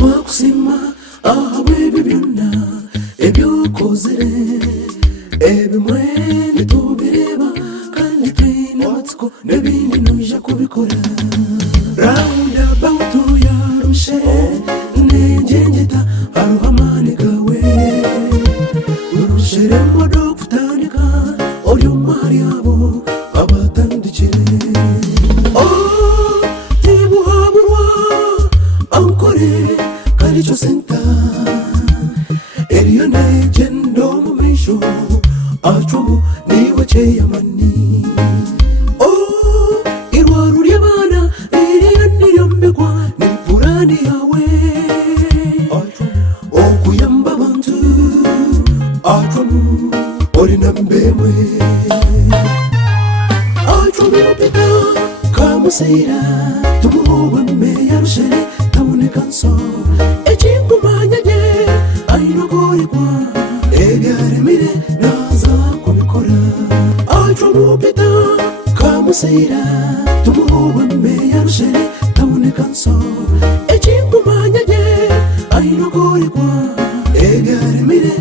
twakusima ahabwe bibyonna ebyokozere ebimwe nitubireba kandi twine amatsiko n'ebindi noija kubikora roundabout yarushe nenjengeta aruhamani gawe urusheremo dokutandika olyo mwari abo abatandikire tibuhaburwa ankore kalicho senta eriyo negendo mu misho achomu niwe cheyamani irwaru ry'abana ririyo niyombekwa nipurani yawe okuyamba abantu achomu olina mbemwe achomu pita kamuseira tumuwe meya rushere taboneka nso ekingumanyanye ayinogorekwa ebyaremire naza kubikora achomu pita kamuseira tumuwe meya rushere taboneka nso ekingumanyanye ayinogorekwa ebyaremire